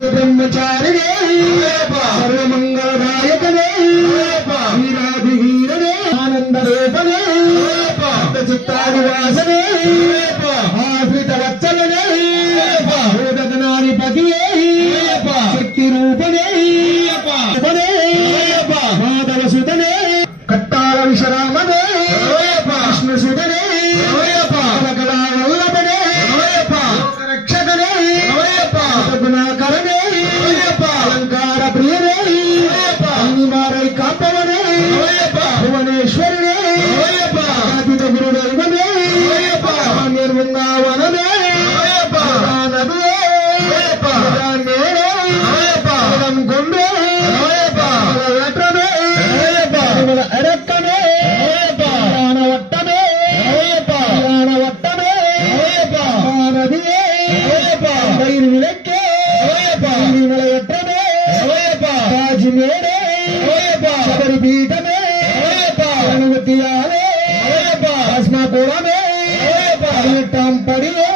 బ్రహ్మచారిణే సర్వమంగళదాయకనే వీరాభివీరనే ఆనందరూపనే చిత్తాదివాసనే ఆశ్రిత వత్సలనే భూతగణాధిపతియే శక్తి రూపనే మాధవ సుతనే కట్టాల విశ్రామనే విష్ణు సుతనే వల్లభనే రక్షకనే గుణాకరనే అలంకార ప్రియనే అన్నిమారై కాపవనే భువనేశ్వరునే అతిథ గురుదైవమే నిర్మృంగావనమే శబరిపీఠమే భస్మపురమే పడియే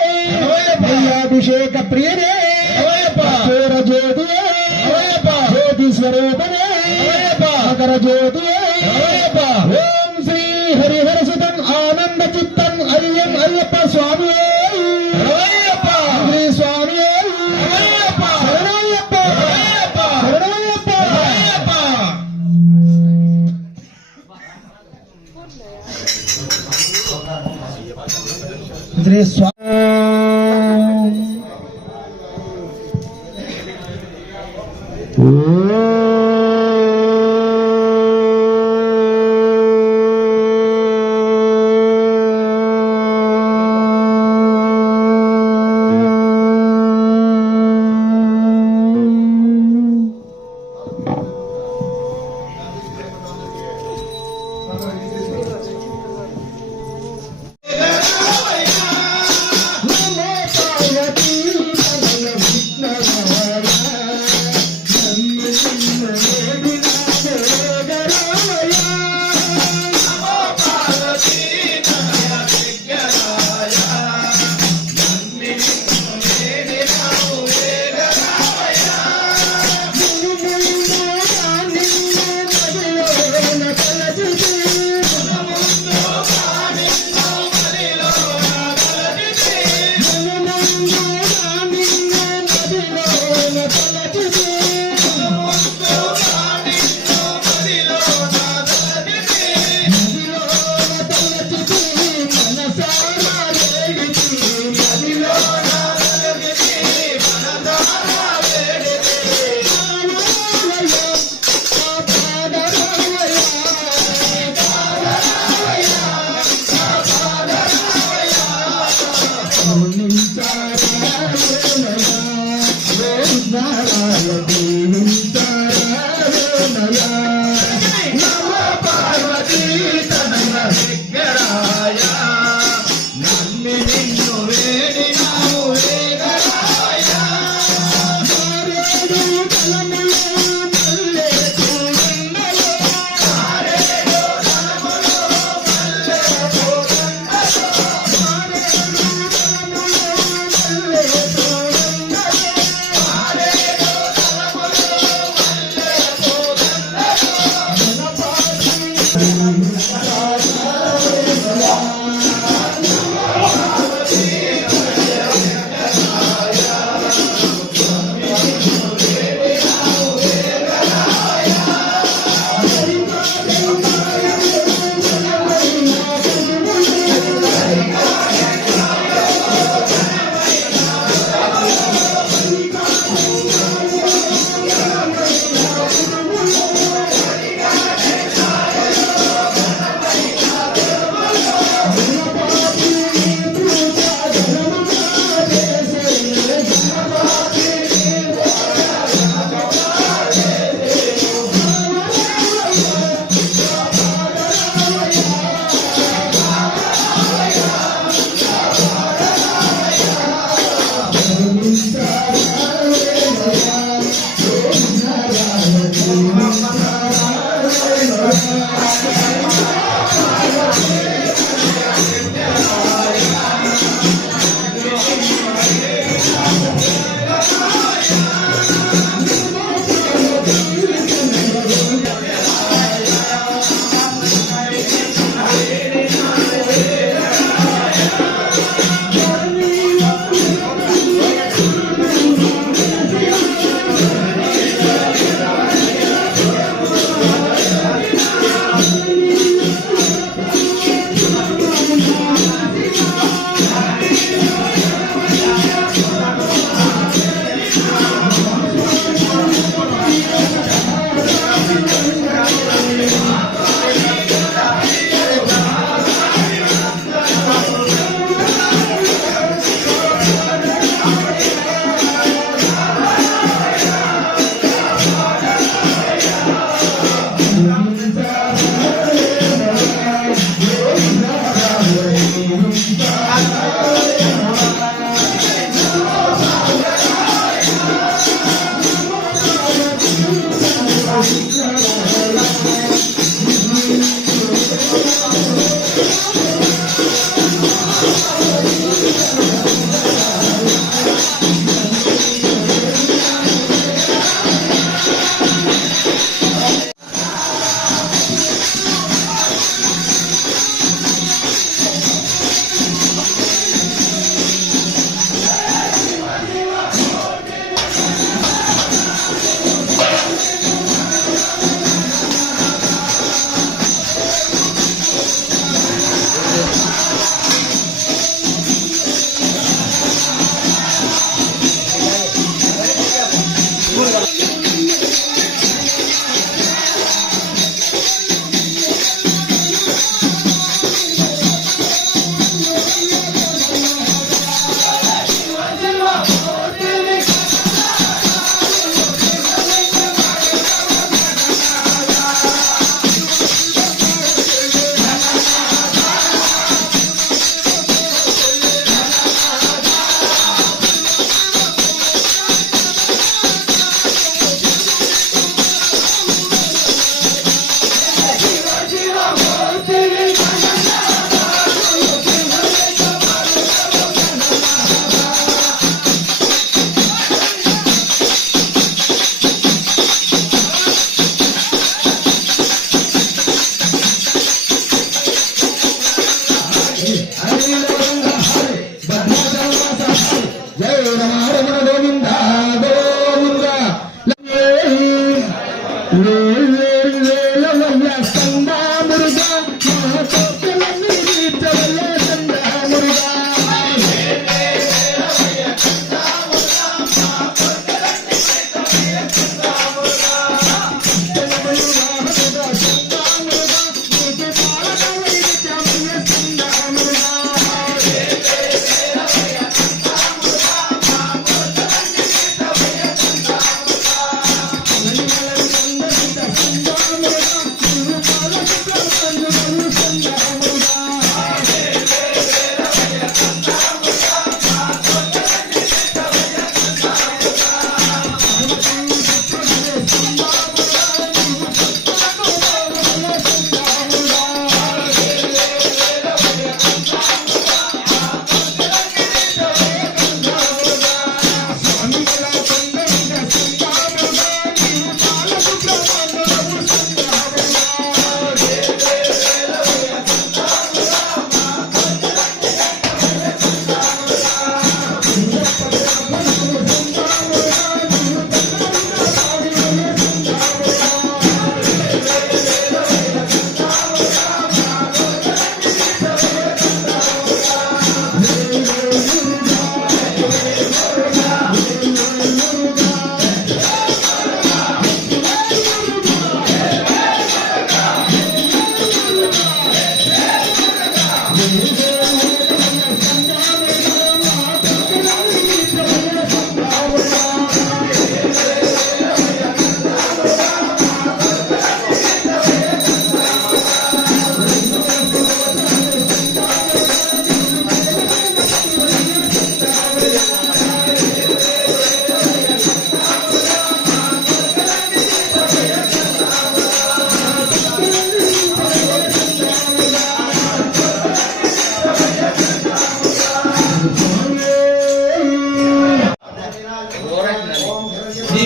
అభిషేక ప్రియనే జ్యోతియే జ్యోతి స్వరూపనే మకర జ్యోతియే ఓం శ్రీ హరిహర సుతం ఆనంద చిత్తం అయ్యం అయ్యప్ప స్వామి శ్రీ స్వామి శ్రీ స్వామి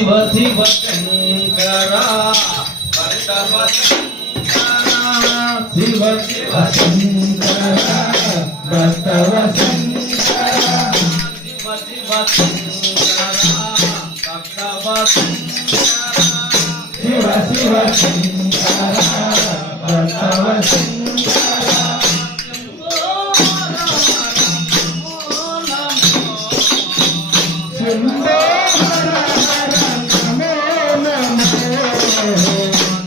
శివ శివ శంకర భక్తవ శంకర శివ శివ శంకర భక్తవ శంకర శివ శివ శంకర భక్తవ శంకర శివ శివ శంకర భక్తవ శంకర శంభో హర హర నమో నమో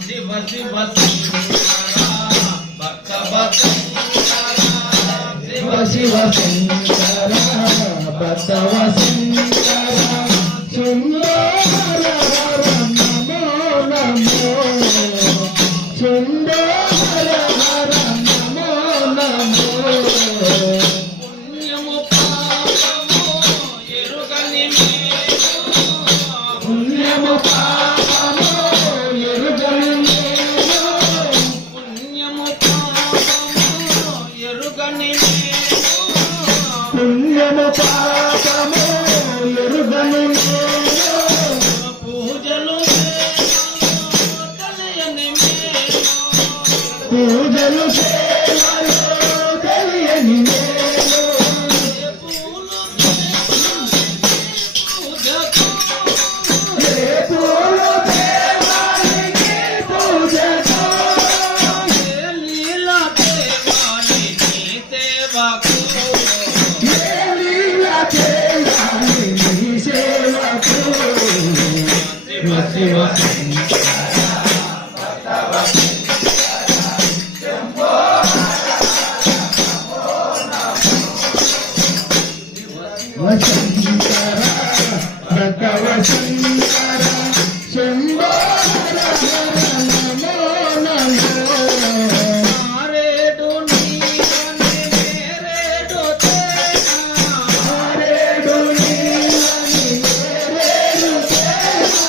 శివ శివ శంకర భక్తవ శంకర శివ శివ శంకర భక్తవ శంకర శంభో హర హర నమో నమో శంభో హర హర నమో నమో పుణ్యము పాపము ఎరుగని పుణ్యము పాపము ఎరుగని నేను పుణ్యము పాపము ఎరుగని పుణ్యము పాపము ఎరుగని నేను పూజలు తెలియని పూజలు సేవలు తెలియని నేను ఏ పూలు దేవానికి పూజతో లీలా దేవాని నీ సేవకు ఏ లీల చేయాలి నీ సేవకు శివ శివ శంకర భగవ శంకర శంభో హర హర నమో నమో ఆరేడు నీవని నేరేడు తేనా ఆరేడు నీలని నేరేడు తేనా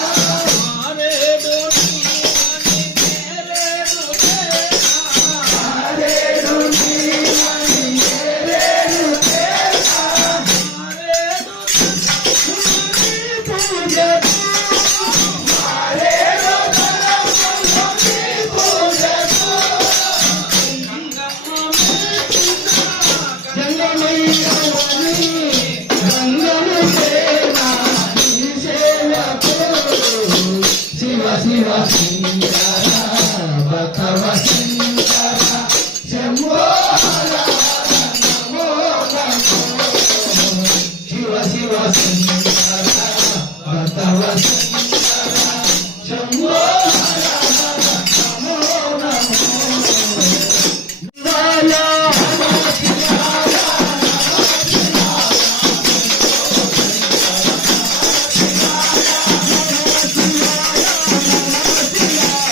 ఆరేడు నీవని నేరేడు తేనా ఆరేడు నీలని నేరేడు తేనా ఆరేడు పూజకు ఆరేడు తలపులని పూజకు జంగమయ్యవని గంగను సేనా నీ సేవకు శివ శివ శంకర భగవ శంకర శంభో హర హర నమో నమో శివ శివ శంకర భగవ శంకర శంభో హర హర నమో నమో శివాయ శివాయ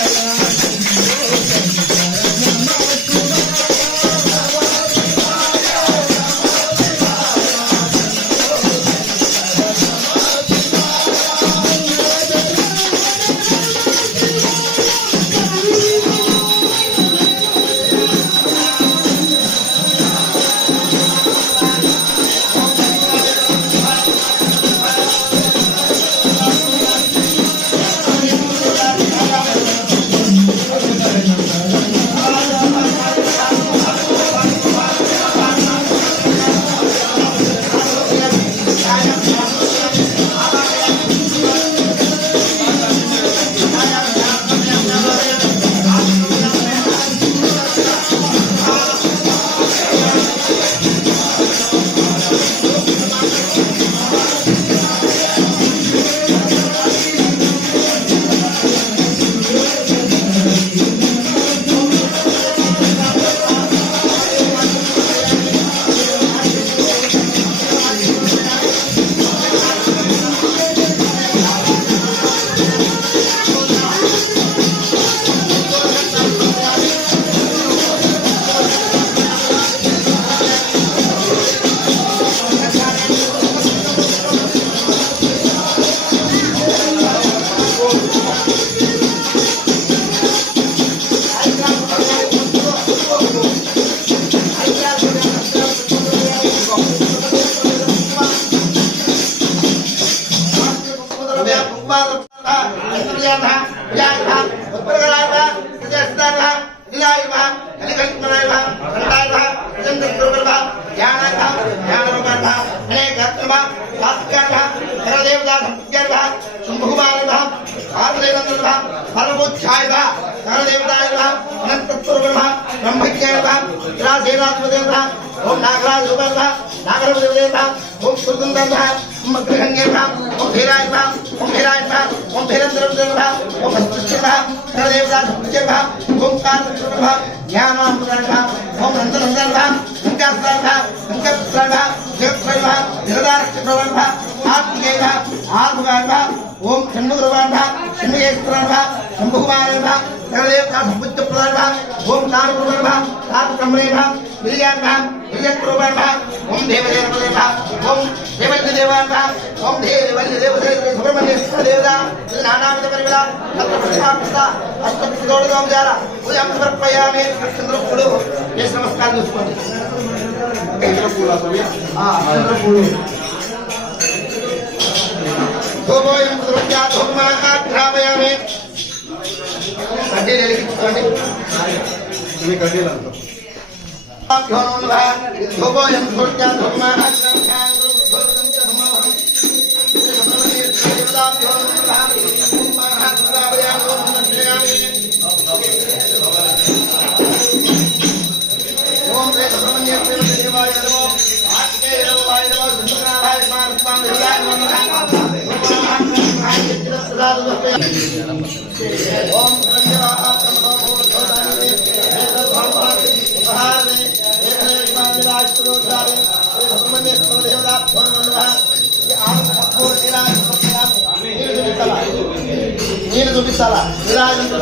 ओम नागराज रूपा नागराज देवता ओम सुरगुंदरधा ओम ग्रहण्यर्धा ओम धीरायर्धा ओम धीरायर्धा ओम धीरेन्द्रर्धा ओम हस्तस्थितः सर्वदेवता धर्मचर्धा ओम कालचर्धा ज्ञानामृतर्धा ओम नंदनंदनर्धा संकासर्धा संकल्पर्धा जगत्सर्धा जगदारक्षप्रवर्धा आत्मिकेयः आत्मगार्धा ओम षण्मुखर्धा षण्मुखेश्वरर्धा शंभुकुमारर्धा सर्वदेवता धर्मचर्धा ओम नारप्रवर्धा नारकमलेर्धा विजयार्धा विजयप्रवर्धा ओम देवदेवदेवता ओम देवदेवदेवता ओम देवदेवदेवता सुब्रह्मण्य देवता नानाविध परिमला तत्प्रतिष्ठा अष्टप्रतिदोषोपचार पूजां समर्पयामि चंद्रपूडु ये नमस्कार చేసుకోండి చంద్రపూడ స్వామి చంద్రపూడు గోమయం ద్రవ్యా ధూమః ఘ్రామయామి కడ్డీలు వెలిగించుకోండి ఇవి కడ్డీలు అంటారు గోమయం ద్రవ్యా ధూమః నీరు చూపిస్తారా విరాజంత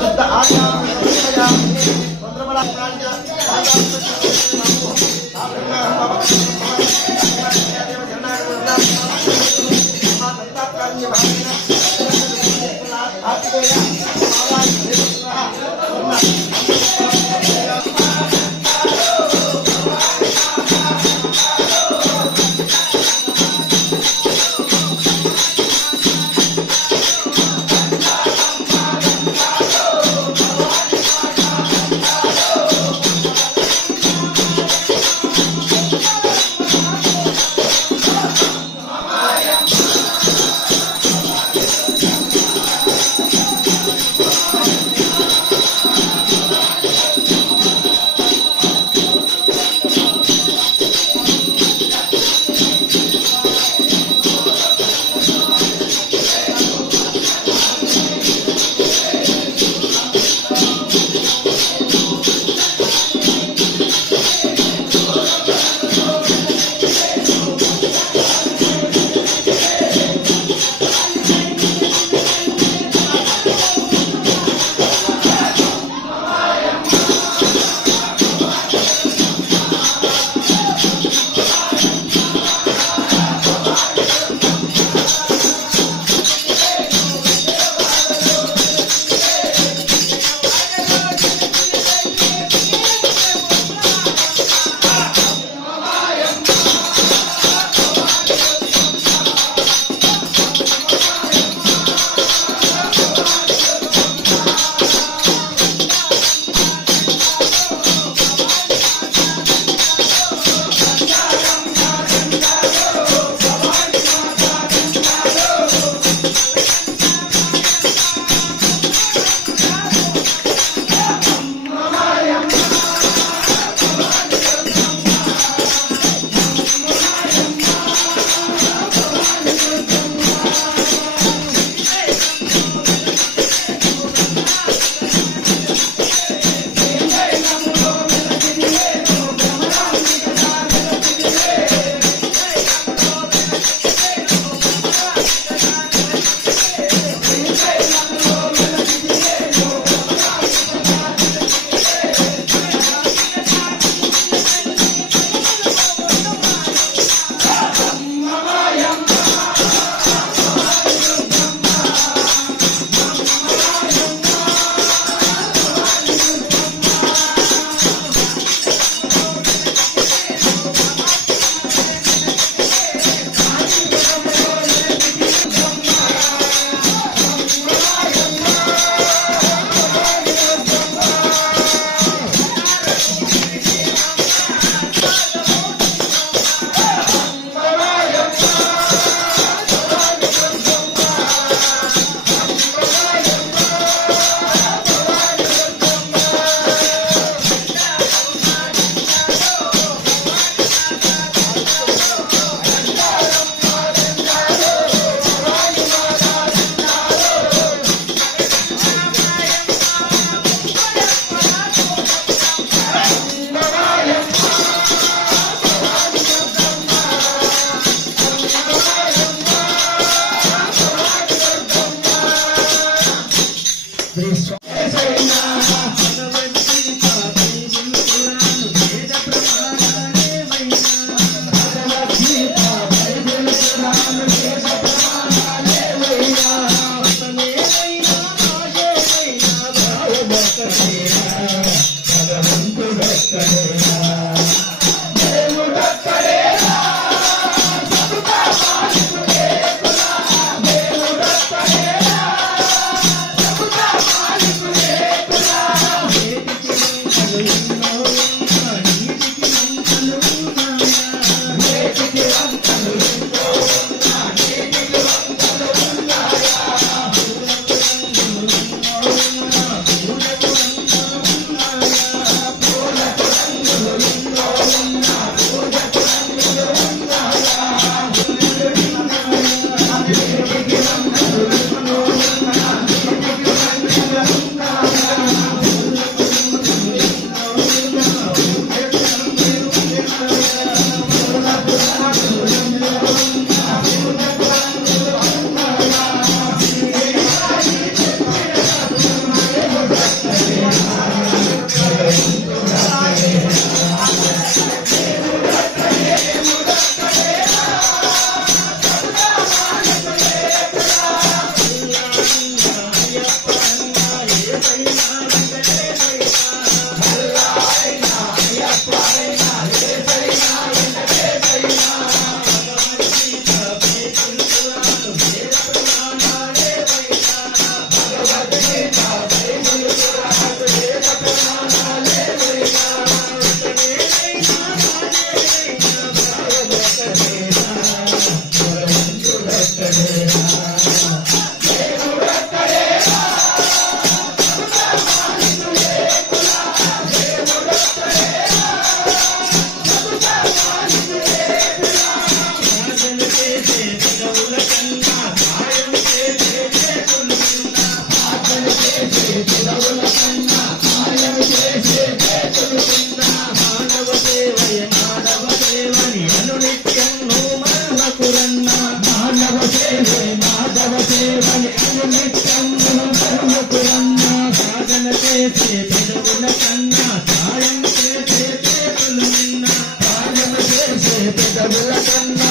శ్రీ స్వామి రాముడు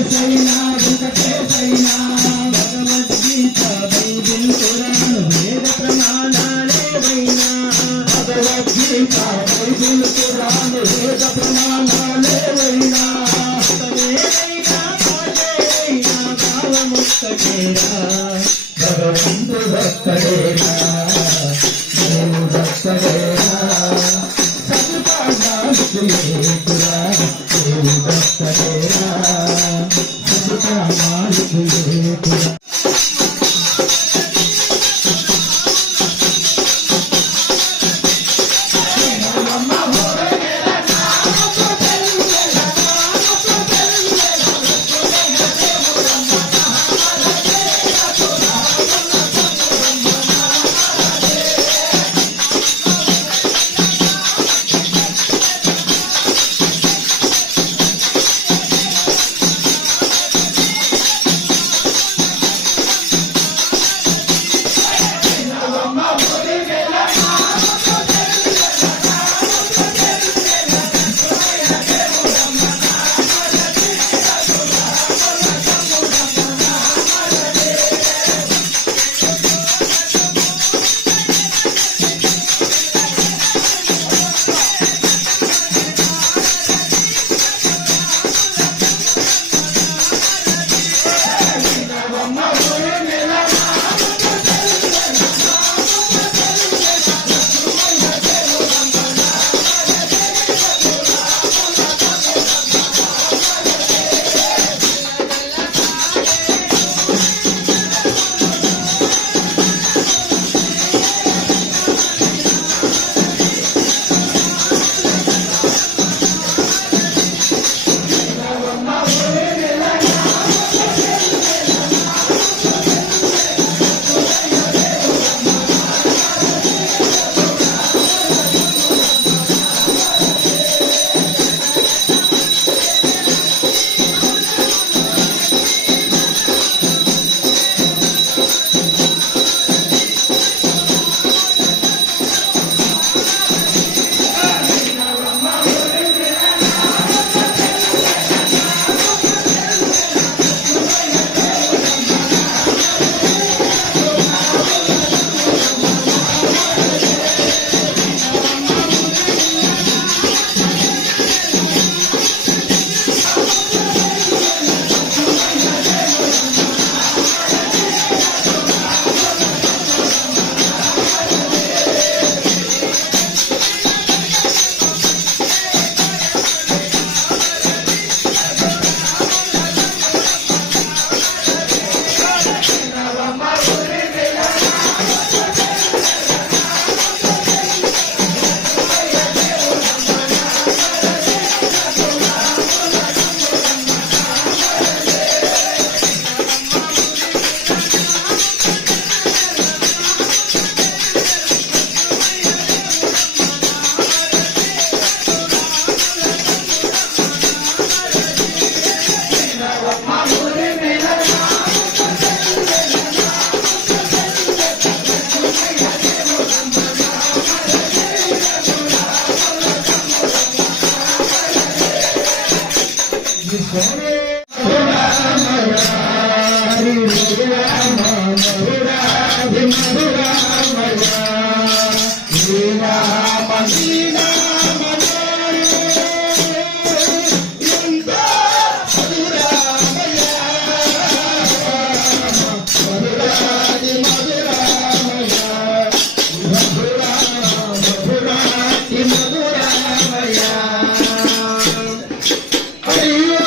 వెంకటేశైనా వెంకటేశైనా భగవద్గీత బైబిల్ ఖురాన్ వేద ప్రమాణాలేవైనా భగవద్గీత బైబిల్ ఖురాన్ వేద ప్రమాణాలేవైనా భక్తవేరైనా బాలేరైనా భావముక్తకేరా భగవంతు భక్తడేరా దేవు భక్తడేరా సగుణాలుకులేకురా దేవు భక్తడేరా సగుణాలుకులేకురా అయ్యో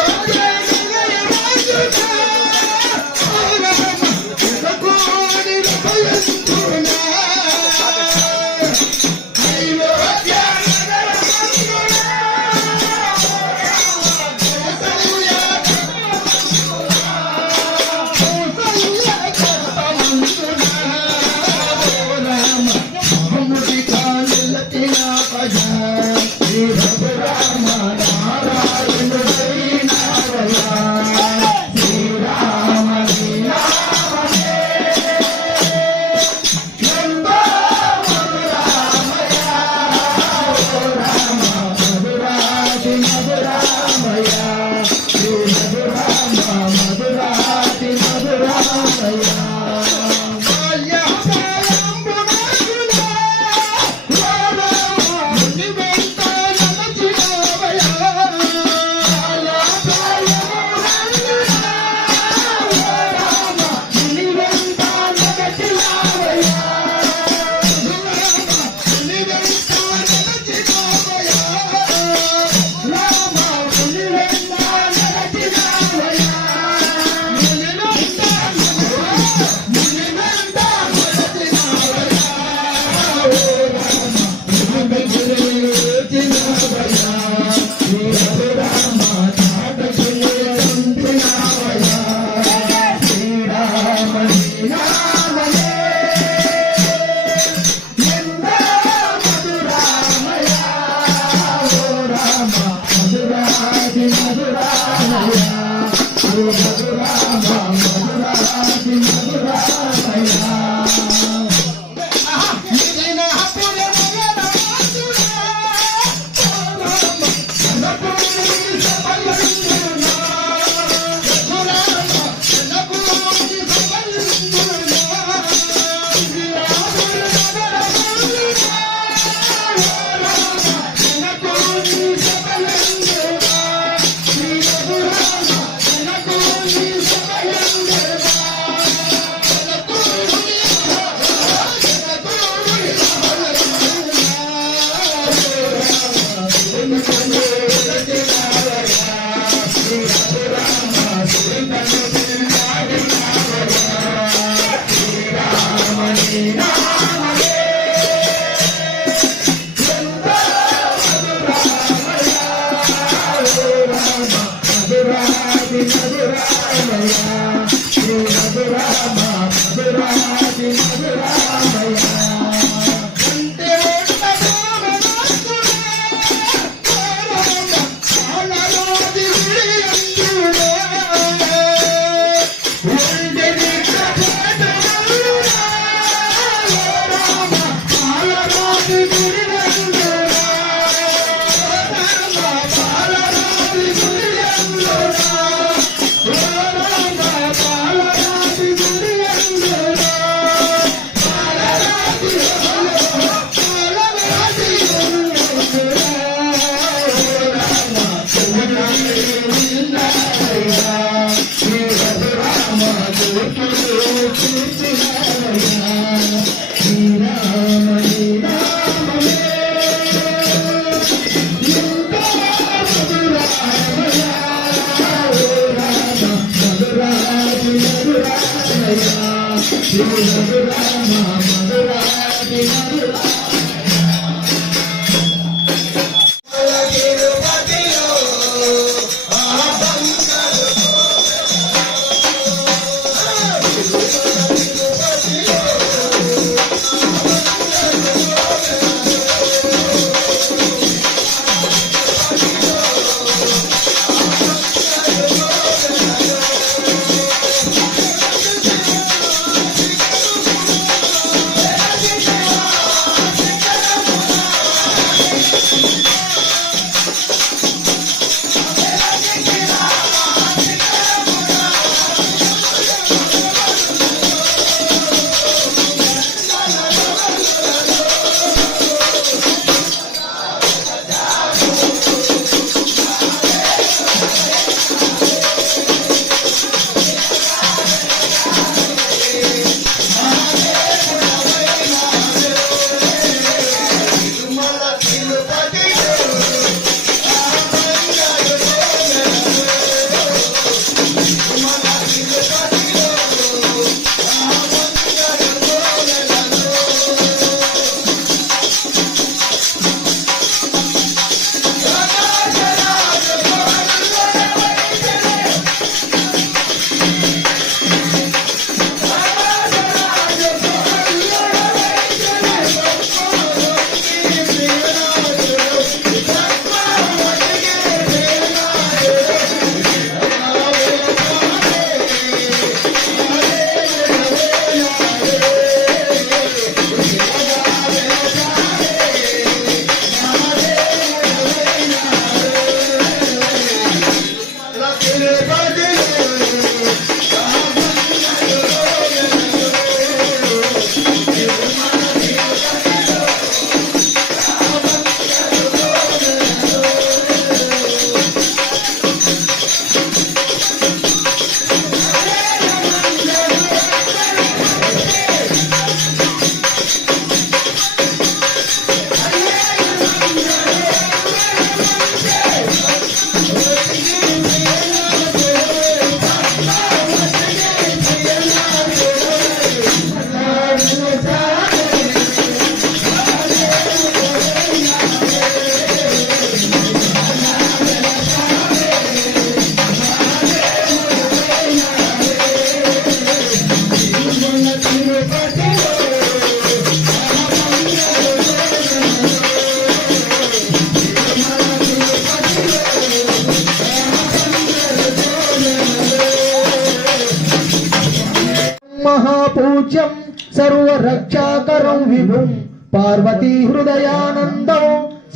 महापूज्यं सर्वरक्षाकरं विभुं पार्वती हृदयानन्दं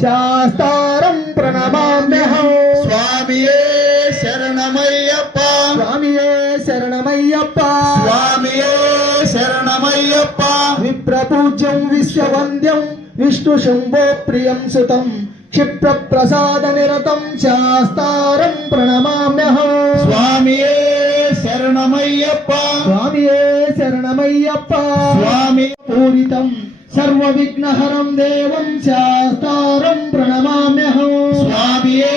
शास्तारं प्रणमाम्यहं స్వామియే శరణమయ్యప్ప स्वामिये शरणमय्यप्प స్వామియే శరణమయ్యప్ప विप्रपूज्यं विश्ववन्द्यं विष्णुशम्भो प्रियं सुतं क्षिप्रप्रसादनिरतं शास्तारं प्रणमाम्यहं స్వామియే శరణమయ్యప్ప स्वामिये शरणमय्यप्प స్వామి पूरितं सर्वविघ्नहरं देवं शास्तारं प्रणमाम्यहं స్వామియే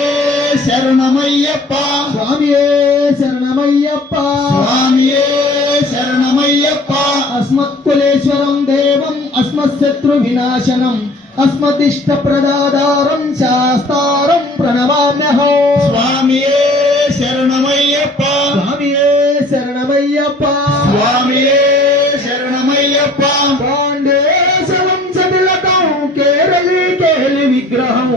శరణమయ్యప్ప स्वामिये शरणमय्यप्प స్వామియే శరణమయ్యప్ప अस्मत्कुलेश्वरं देवम् अस्मत्शत्रुविनाशनम् अस्मदिष्टप्रदाधारं शास्तारं प्रणमाम्यहं స్వామియే శరణమయ్యప్ప स्वामिये शरणमय्यप्प స్వామియే శరణమయ్యప్ప पाण्डेशवं समिलतं केरली केलि विग्रहं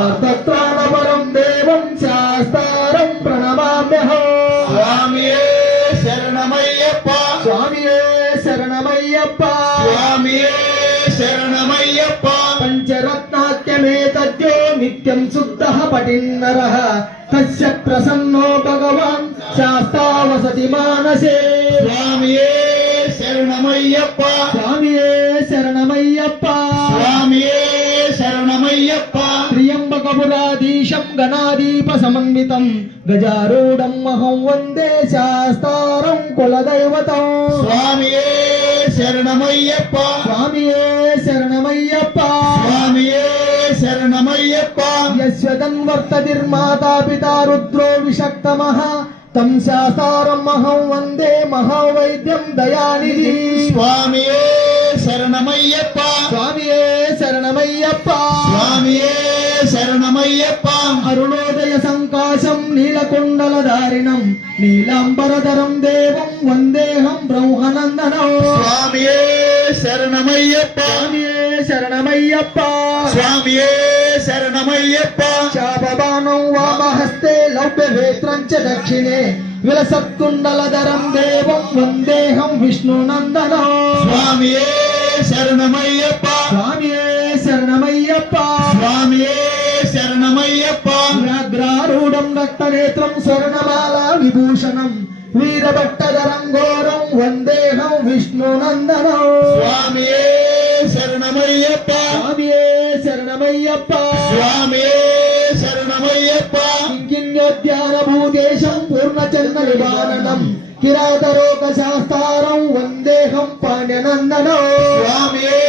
आर्तत्राणपरं देवं शास्तारं प्रणमाम्यहं స్వామియే శరణమయ్యప్ప स्वामिये शरणमय्यप्प స్వామియే శరణమయ్యప్ప पंचरत्नाख्यमेतद्यो नित्यं शुद्धः पठिन्नरः तस्य प्रसन्नो भगवान् शास्ता वसति मानसे స్వామియే శరణమయ్యప్ప स्वामिये शरणमय्यप्प స్వామియే శరణమయ్యప్ప त्र्यम्बकपुराधीशं गणाधीपसमन्वितं गजारूढं अहं वन्दे शास्तारं कुलदैवतं స్వామియే శరణమయ్యప్ప स्वामिये शरणमय्यप्प స్వామియే శరణమయ్యప్ప यस्य तन्वर्ततिर्माता पिता रुद्रो विषक्तमः तं शास्तारम् अहं वन्दे महावैद्यं दयानिधिं స్వామియే శరణమయ్యప్ప स्वामिये शरणमय्यप्प స్వామియే శరణమయ్యప్ప अरुणोदय सङ्काशं नीलकुण्डलधारिणं नीलाम्बरधरं देवं वन्देऽहं ब्रह्मनन्दनं స్వామియే శరణమయ్యప్ప स्वामिये शरणमय्यप्प స్వామియే శరణమయ్యప్ప शापबाणौ वामहस्ते लौप्यवेत्रं च दक्षिणे विलसत्कुण्डलधरं देवं वन्देऽहं विष्णुनन्दनं స్వామియే శరణమయ్యప్ప स्वामिये शरणमय्यप्प స్వామియే శరణమయ్యప్ప व्याघ्रारूढं रक्तनेत्रं स्वर्णमाला विभूषणं वीरभट्टधरं घोरं वन्देऽहं विष्णुनन्दनं స్వామియే శరణమయ్యప్ప स्वामिये शरणमय्यप्प స్వామియే శరణమయ్యప్ప किङ्किण्योद्यानभूतेशं पूर्णचन्द्रनिवारणं किरातरोगशास्तारं वन्देऽहं पाण्यनन्दनं స్వామియే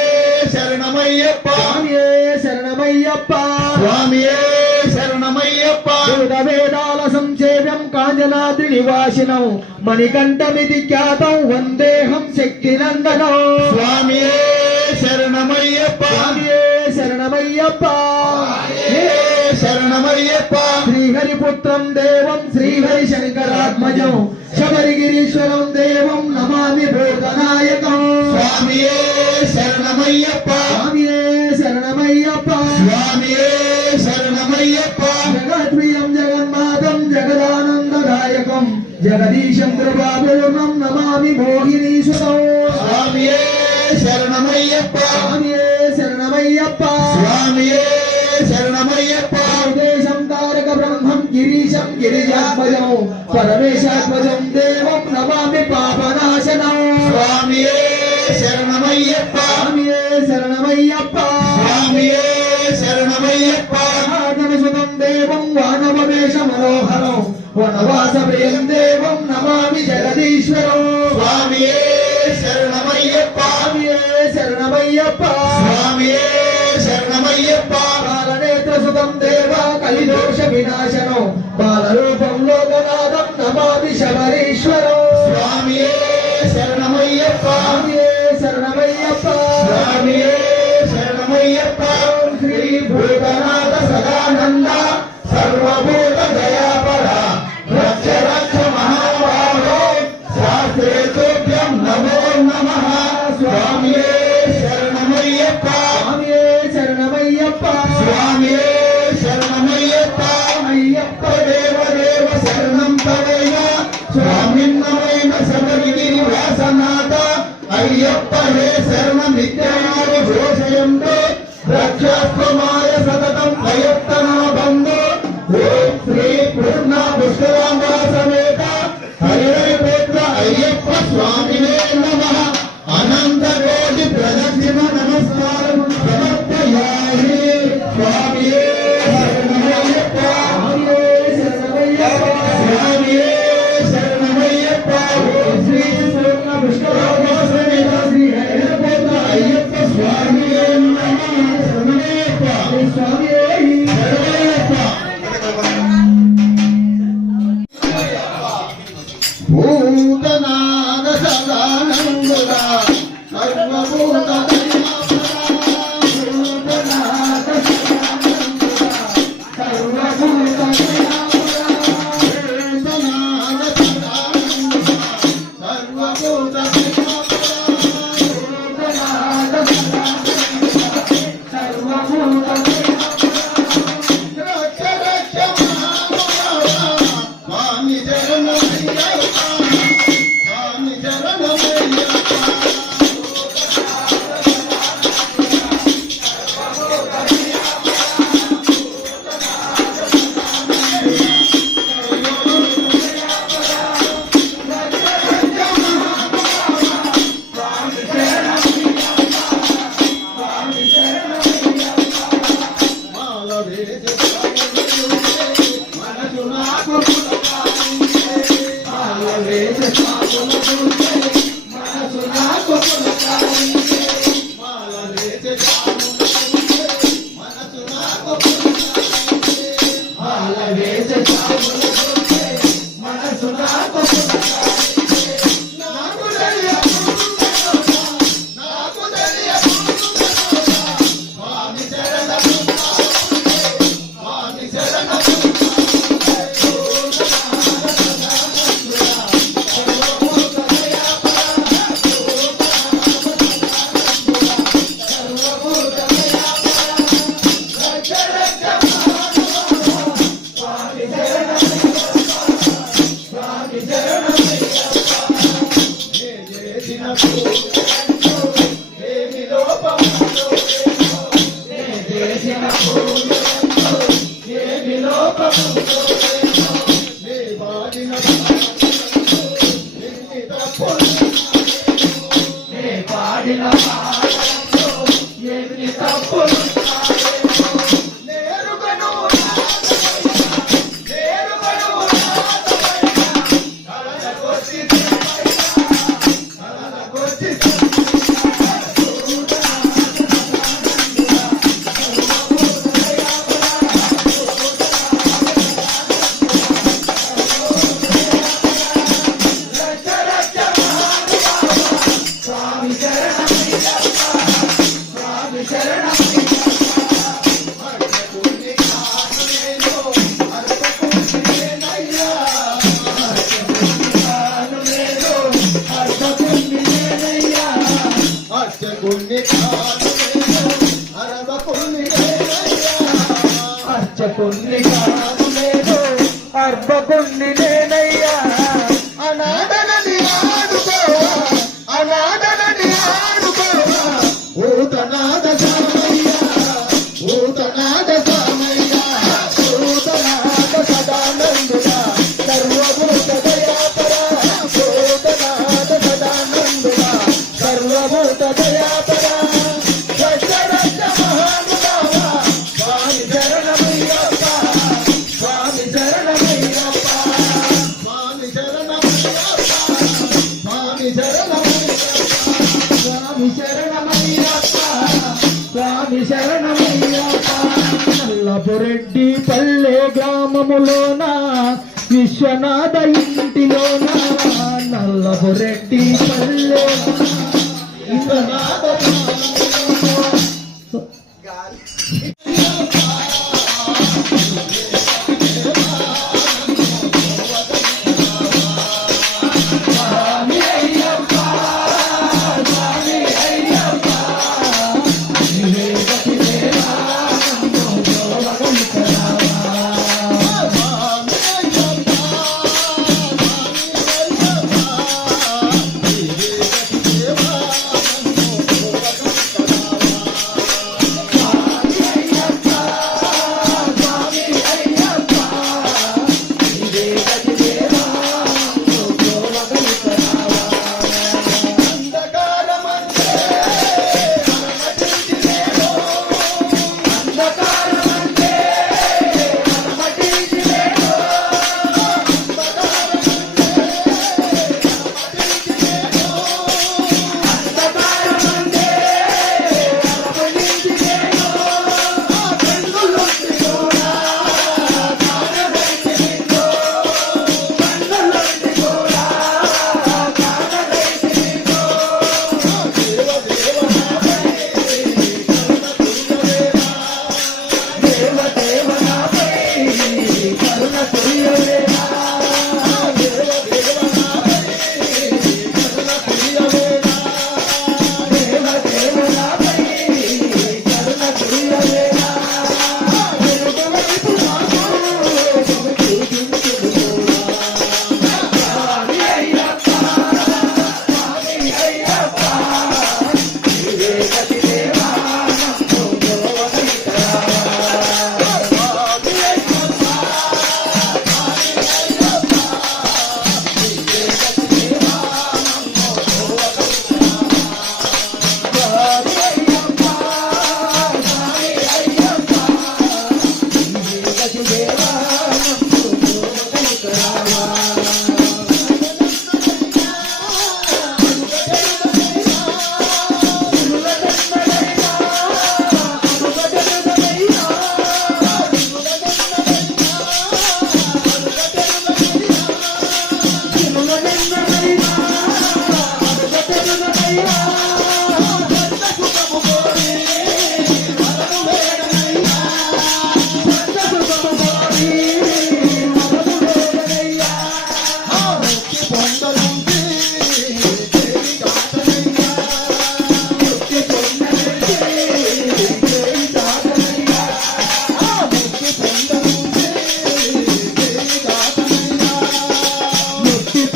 శరణమయ్యప్ప स्वामिये शरणमय्यप्प స్వామియే శరణమయ్యప్ప वेदाल संसेव्यं काञ्चनाद्रिनिवासिनौ मणिकण्ठमिति ख्यातं वन्देऽहं शक्तिनन्दनं స్వామియే శరణమయ్యప్ప स्वामिये शरणमय्यप्प శరణమయ్యప్ప श्रीहरिपुत्रं देवं श्रीहरिशङ्करात्मजं शबरिगिरीश्वरं देवं नमामि भूतनायकं స్వామియే శరణమయ్యప్ప स्वामिये शरणमय्यप्प స్వామియే శరణమయ్యప్ప जगद्प्रियं जगन्मातं जगदानन्ददायकं जगदीशं कृपापूर्णं नमामि मोहिनीसुतं స్వామియే శరణమయ్యప్ప स्वामिये शरणमय्यप्प స్వామియే శరణమయ్యప్ప देशं तारक ब्रह्मं गिरीशं गिरिजात्मजं परमेशात्मजं देवं नमामि पापनाशनं స్వామియే శరణమయ్యప్ప स्वामिये शरणमय्यप्प స్వామియే శరణమయ్యప్ప सुतं देवं वानववेशमनोहरं वनवासप्रियं देवं नमामि जगदीश्वरं స్వామియే శరణమయ్యప్ప स्वामिये शरणमय्यप्प స్వామియే శరణమయ్యప్ప कालनेत्रसुतं देव कलिदोषविनाशनं बालरूपं लोकनाथं नमामि शबरीश्वरं స్వామియే శరణమయ్యప్ప स्वामिये शरणमय्यप्प స్వామియే శరణమయ్యప్ప श्री भूतनाथ सदानन्द సర్వభూత దయాపర రక్ష రక్ష మహాబాహో శాస్త్రే తుభ్యం నమో నమః స్వామియే శరణమయ్యప్ప स्वामिये शरणमय्यप्प స్వామియే శరణమయ్యప్ప अय्यप्प దేవ దేవ శరణం తవైన స్వామిన్నమైన శబరిగిరి వ్యాసనాథ అయ్యప్ప హే శరణమిత్యారు ఘోషయంతో రక్షాత్వమాయ సతతం ప్రయత్నా బంధు ఓం శ్రీ పూర్ణ పుష్కరాంబా సమేత హరిహరపుత్ర అయ్యప్ప స్వామినే నమః అనంత కోటి ప్రదక్షిణ నమస్కారం సమర్పయామి స్వామియే శరణమయ్యప్ప స్వామియే శరణమయ్యప్ప శ్రీ పూర్ణ పుష్కరాంబా సమేత శ్రీ హరిహరపుత్ర అయ్యప్ప స్వామియే నమః శరణమయ్యప్ప స్వామియే శరణమయ్యప్ప భూతనాద సదానందుడా సర్వభూత భూతనాద సదానందుడా సర్వభూత భూతనాద సదానందుడా సర్వభూత భూతనాద సదానందుడా సర్వభూత రక్ష రక్ష మహామహా స్వామి శరణమయ్యప్ప స్వామి శరణమయ్యప్ప మాల వేసే మనసు నాకు మాల వేసే మనసు నాకు మాల వేసే మనసు నాకు మాల వేసే మనసు నాకు నాకు స్వామి శరణం స్వామి శరణం అర్చకుణ్ణి కాదు లేదు అర్భకుణ్ణి నేనయ్యా అనాథనని ఆడుకోవా అనాథనని ఆడుకోవా భూతనాథ సామయ్య భూతనాథ సామయ్య భూతనాథ సదానందుడా సర్వభూత దయాపర భూతనాథ సదానందుడా సర్వభూత దయాపర రక్ష రక్ష మహానుభావ స్వామి శరణమయ్యప్ప స్వామి శరణమయ్యప్ప స్వామి శరణమయ్యప్ప స్వామి శరణమయ్యప్ప స్వామి శరణమయ్యప్ప స్వామి శరణమయ్యప్ప నల్లపురెడ్డి పల్లె గ్రామములోన విశ్వనాథ ఇంటిలోన నల్లపురెడ్డి పల్లె విశ్వనాథ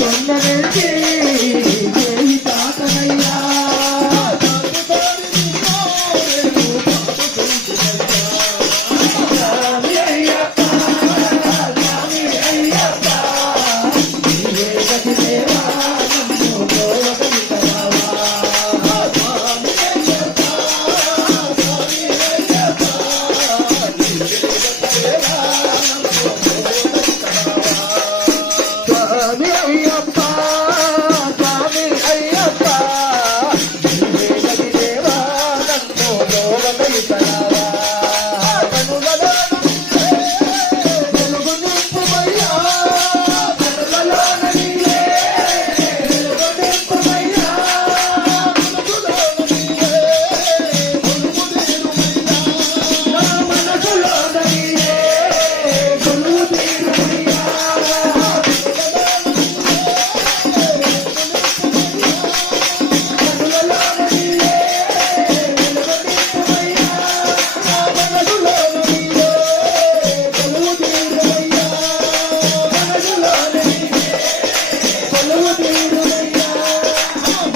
కొండనెక్కి చేయి తాకనయ్యా స్వామి అయ్యప్ప స్వామి అయ్యప్ప నీవే గతి దేవా నన్ను గోవగలిగరావా స్వామి అయ్యప్ప స్వామి అయ్యప్ప నీవే గతి దేవా స్వామి అయ్యప్ప స్వామి అయ్యప్ప నీవే గతి దేవా నన్ను గోవగలిగరావా కనులలో వెలుగు నింపుమయ్యా కనులలో నీవే వెలుగు నింపుమయ్యా మనసులో నీవే కొలువు తీరుమయ్యా నా మనసులో నీవే కొలువు తీరుమయ్యా కనులలో నీవే వెలుగు నింపుమయ్యా నా మనసులో నీవే కొలువు తీరుమయ్యా మనసులో నీవే కొలువు తీరుమయ్యా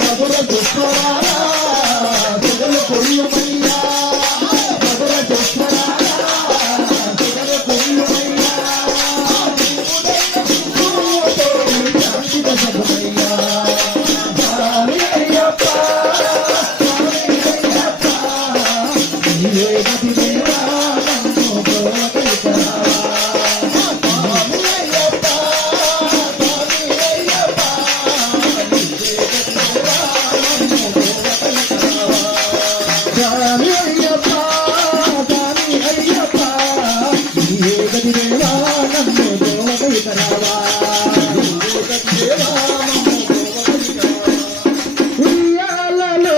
మధుర దుష్మరారా సుగలు కొయ్యుమయ్యా మధుర దుష్మరారా సుగలు కొయ్యుమయ్యా గురువుతో శాంతిక సగుమయ్యా స్వామి అయ్యప్ప స్వామి అయ్యప్ప నీవే గతి దేవా నన్ను గోవగలిగరావా స్వామి అయ్యప్ప స్వామి అయ్యప్ప నీవే గతి దేవా నన్ను గోవగలిగరావా స్వామి అయ్యప్ప స్వామి అయ్యప్ప నీవే గతి దేవా నన్ను గోవగలిగరావా నీవే గతి దేవా నన్ను గోవగలిగరావా ఉయ్యాలలో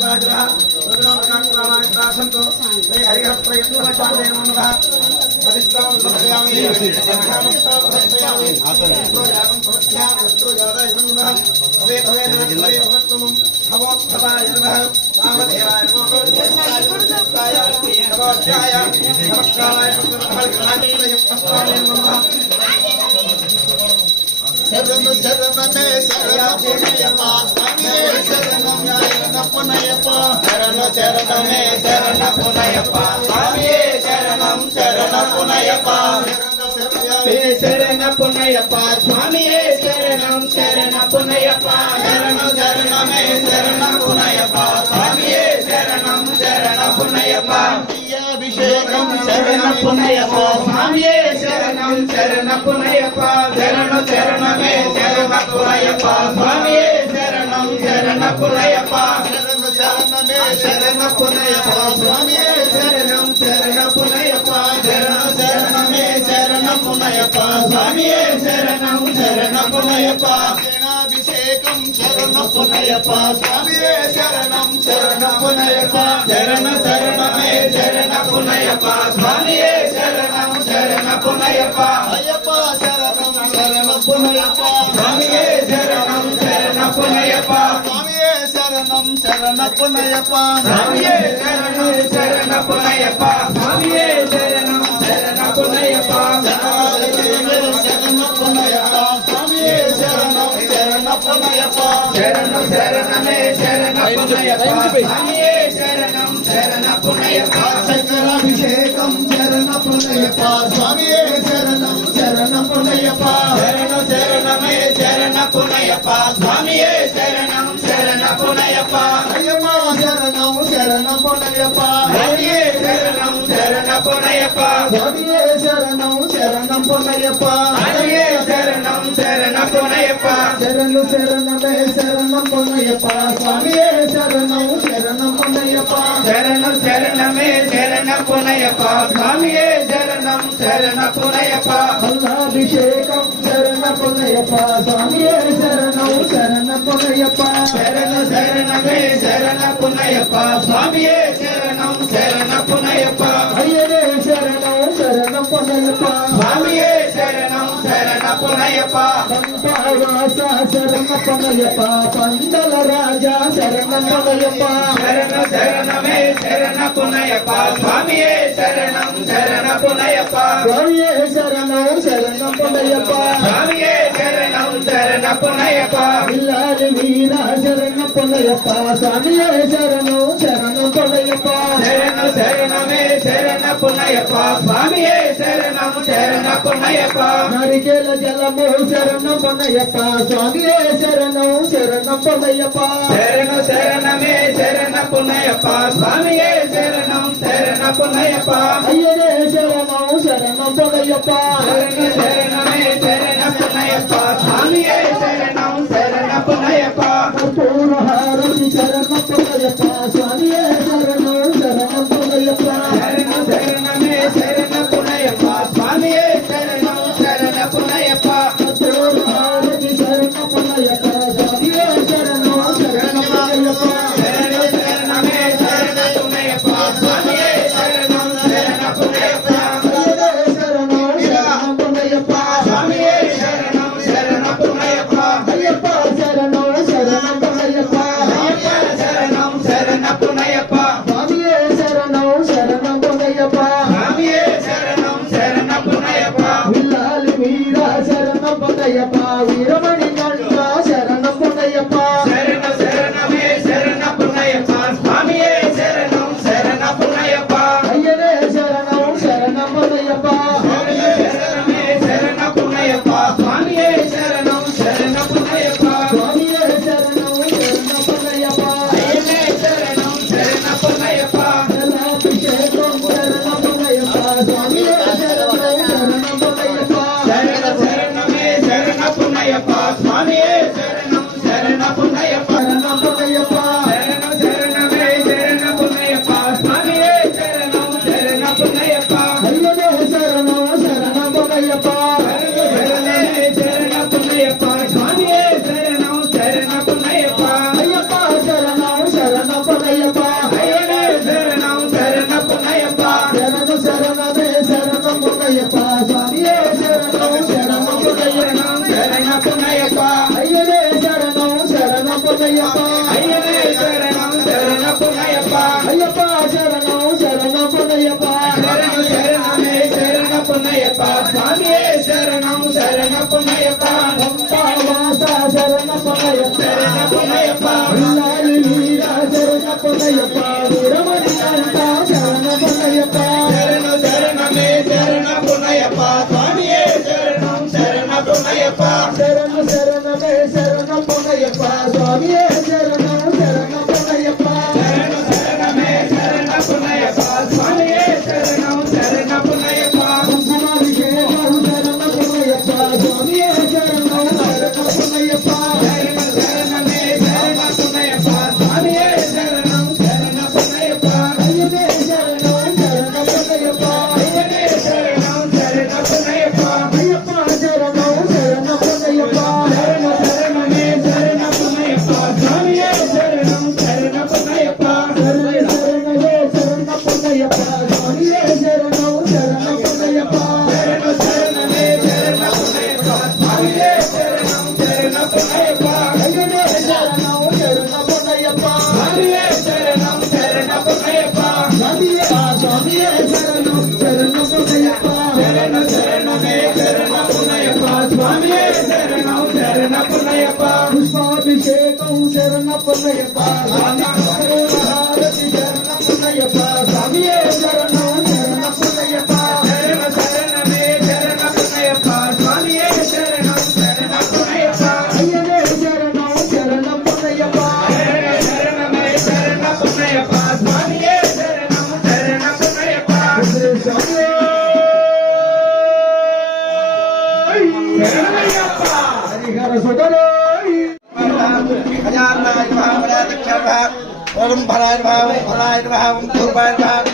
సత్యరాజునః రుద్రాక్షరాణి ప్రాసంతో శ్రీ హరిహర ప్రయత్నవచారేణ నమః అదిష్టాం సమర్పయామి సమర్పయామి యాగం సమర్పయామి యాదాయ నమః అవే అవే నమః భవత్వమం భవోత్థవాయ నమః కామదేవాయ నమః భవత్యాయ భవత్యాయ నమస్కారాయ నమః శరణం శరణమే శరణపునయప్ప స్వామియే శరణం శరణపునయప్ప శరణ శరణమే శరణపునయప్ప స్వామియే శరణం శరణపునయప్ప శరణపునయప్ప స్వామియే శరణం శరణపునయప్ప శరణ శరణమే శరణపునయప్ప స్వామియే శరణం శరణపునయప్ప అభిషేకం శరణపునయప్ప స్వామియే శరణం శరణపునయప్ప శరణ శరణమే శరణపునయప్ప స్వామియే శరణం శరణపునయప్ప శరణ శరణమే శరణపునయప్ప స్వామియే శరణం శరణపునయప్ప శరణ శరణమే శరణపునయప్ప స్వామియే శరణం శరణపునయప్ప అభిషేకం శరణపునయప్ప స్వామియే శరణం శరణపునయప్ప శరణ శరణమే శరణపునయప్ప స్వామియే శరణం శరణపునయప్ప అయ్యప్ప శరణం శరణపునయప్ప స్వామియే శరణం శరణపునయప్ప స్వామియే శరణం శరణపునయప్ప స్వామియే శరణం శరణపునయప్ప స్వామియే శరణం శరణపునయప్ప శరణపునయప్ప స్వామియే శరణం శరణపునయప్ప శరణ శరణమే శరణపునయప్ప స్వామియే శరణం శరణపునయప్ప శంకరాభిషేకం శరణపునయప్ప స్వామియే శరణం శరణపునయప్ప శరణ శరణమే శరణపునయప్ప స్వామియే శరణం శరణపునయప్ప అయ్యప్ప శరణం శరణపునయప్ప స్వామియే శరణం శరణపునయప్ప స్వామియే శరణం శరణపునయప్ప స్వామియే శరణం శరణపునయప్ప శరణు శరణమే శరణపునయప్ప స్వామియే శరణం శరణపునయప్ప శరణు శరణమే శరణపునయప్ప స్వామియే శరణం శరణపునయప్ప అభిషేకం శరణపునయప్ప స్వామియే శరణం శరణపునయప్ప శరణు శరణమే శరణపునయప్ప స్వామియే శరణం శరణపునయప్ప అయ్యరే శరణం శరణపునయప్ప స్వామియే శరణం శరణపునయప్ప పంపావాస శరణపునయప్ప పందల రాజా శరణపునయప్ప శరణ శరణమే శరణపునయప్ప స్వామియే శరణం శరణపునయప్ప స్వామియే శరణం శరణపునయప్ప స్వామియే శరణం శరణపునయప్ప ఇల్లారి వీర శరణపునయప్ప స్వామియే శరణం శరణపునయప్ప శరణ శరణమే శరణపునయప్ప స్వామియే శరణం శరణపునయప్ప నరికేల జలము శరణపునయప్ప స్వామియే శరణం శరణపునయప్ప శరణ శరణమే శరణపునయప్ప స్వామియే శరణం శరణపునయప్ప అయ్యరే శరణం శరణపునయప్ప శరణ శరణమే శరణపునయప్ప స్వామియే శరణం శరణపునయప్ప పూర్వహారతి శరణపునయప్ప స్వామియే శరణం శరణపునయప్ప శరణ శరణమే శరణపునయప్ప స్వామియే శరణం శరణపునయప్ప పూర్వహారతి శరణపునయప్ప స్వామియే శరణం శరణపునయప్ప శరణ శరణమే శరణపునయప్ప స్వామియే శరణం శరణపునయప్ప శరణం శరణపునయప్ప ओम भराय भाव भराय भाव धूपाय भाव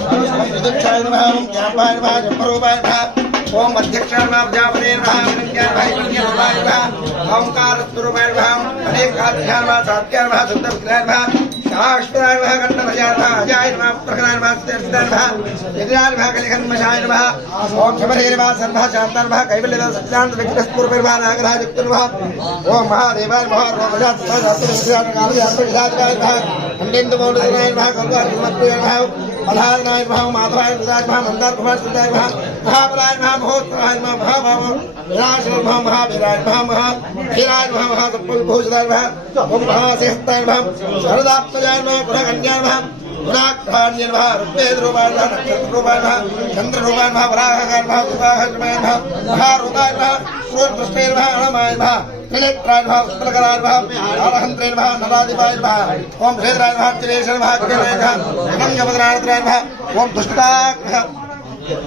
विदुक्षाय भाव ज्ञापाय भाव जपरूपाय भाव ओम अध्यक्षाय भाव जापनेर भाव विज्ञान भाव विज्ञानवाय भाव ओंकार स्वरूपाय भाव अनेक अध्याय भाव सात्याय भाव सुंदर भाव शाश्वताय भाव कंठभयाय भाव अजाय भाव प्रकराय भाव स्थिराय भाव यदिराय भाव कलिखन्मशाय भाव ओम शबरेर भाव सर्वः शांताय भाव कैवल्य सच्चिदानंद विग्रहस्वरूपाय भाव नागराज युक्तः भाव ओम महादेवाय भाव रोमजात सदात्मजात कालयात्मजाय भाव खंडेन्दु मौलिकाय भाव कल्पाय भाव मल्हारनाय भाव माधवाय भाव मंदार कुमार सुंदराय भाव महाबलाय भाव महोत्सवाय भाव भाव विराजय भाव महावीराय भाव महावीराय भाव महाभूषणाय भाव ओम महासिंहताय भाव शरदात्मजाय भाव गुणकन्याय भाव गुणाख्यान्य भाव रुपेद्रूपाय भाव नक्षत्रूपाय भाव चंद्ररूपाय भाव वराहकाय भाव सुभाषमय भाव महारूपाय भाव सूर्यपुष्पेर भाव अणमाय भाव त्रिनेत्राय भाव शुक्लकराय भाव आलहंत्रेर भाव नरादिपाय भाव ओम भेदराय भाव चिरेशर भाव किरणाय भाव गंगभद्राय भाव ओम दुष्टाग्रह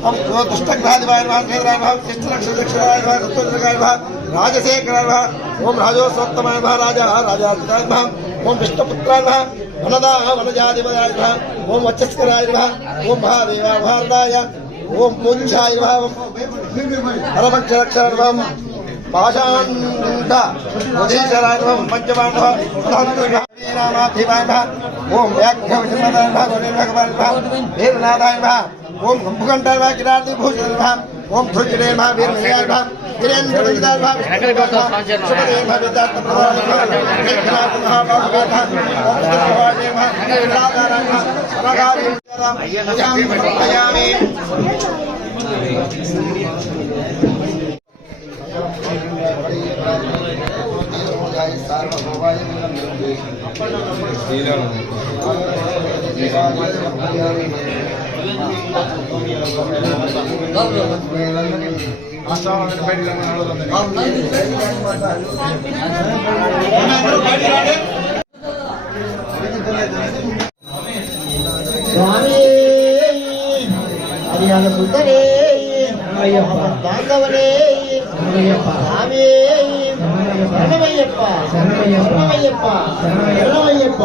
ओम दुष्टग्रहादिपाय भाव भेदराय भाव शिष्टलक्षराय भाव सत्वजगाय भाव राजशेखराय भाव ओम राजोत्तमाय भाव राजा राजाधिकाय भाव ओम विष्णुपुत्राय भाव वनदा वनजाधिपदाय भाव ओम वचस्कराय भाव ओम महादेवा भारदाय ओम पुंजाय भाव हरमक्षरक्षराय भाव पाषाण्डा उदीशराय भाव पंचवाण भाव रामाधिपाय भाव ओम व्याघ्रविष्णुदाय भाव भगवान भाव वीरनाथाय भाव ओम कुंभकंठाय भाव किराती भूषण भाव ओम ध्रुजरे भाव वीरनिलयाय भाव वीरेंद्र वंदिताय भाव सुभद्रे भाव विद्यार्थ प्रदाय भाव एकनाथ महाभाव भाव ओम भगवान भाव राधाराय भाव रागारि राम आयामि स्वामी हरियाण सुंदरे बांधवने स्वामी शरणमय्यप्प शरणमय्यप्प शरणमय्यप्प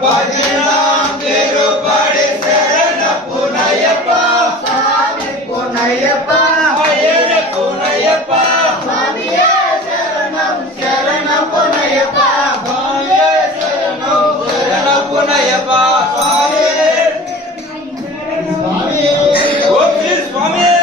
भजनाम तिरुपति शरण पुनयप्पा స్వామియే శరణం శరణం పునయ్యప్ప స్వామియే శరణం శరణం పునయ్యప్ప స్వామియే స్వామియే ఓం శ్రీ స్వామియే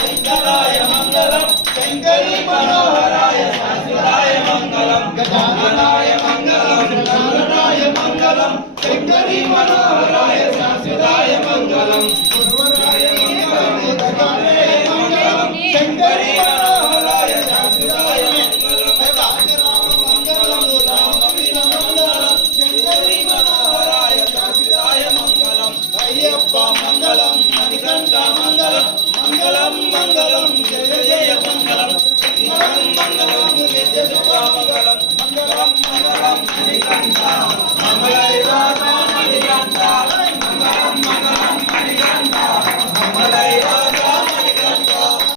శంకరాయ మంగళం శంకరీ మనోహరాయ శాశ్వతాయ మంగళం గజాననాయ మంగళం గజాననాయ మంగళం శంకరీ మనోహరాయ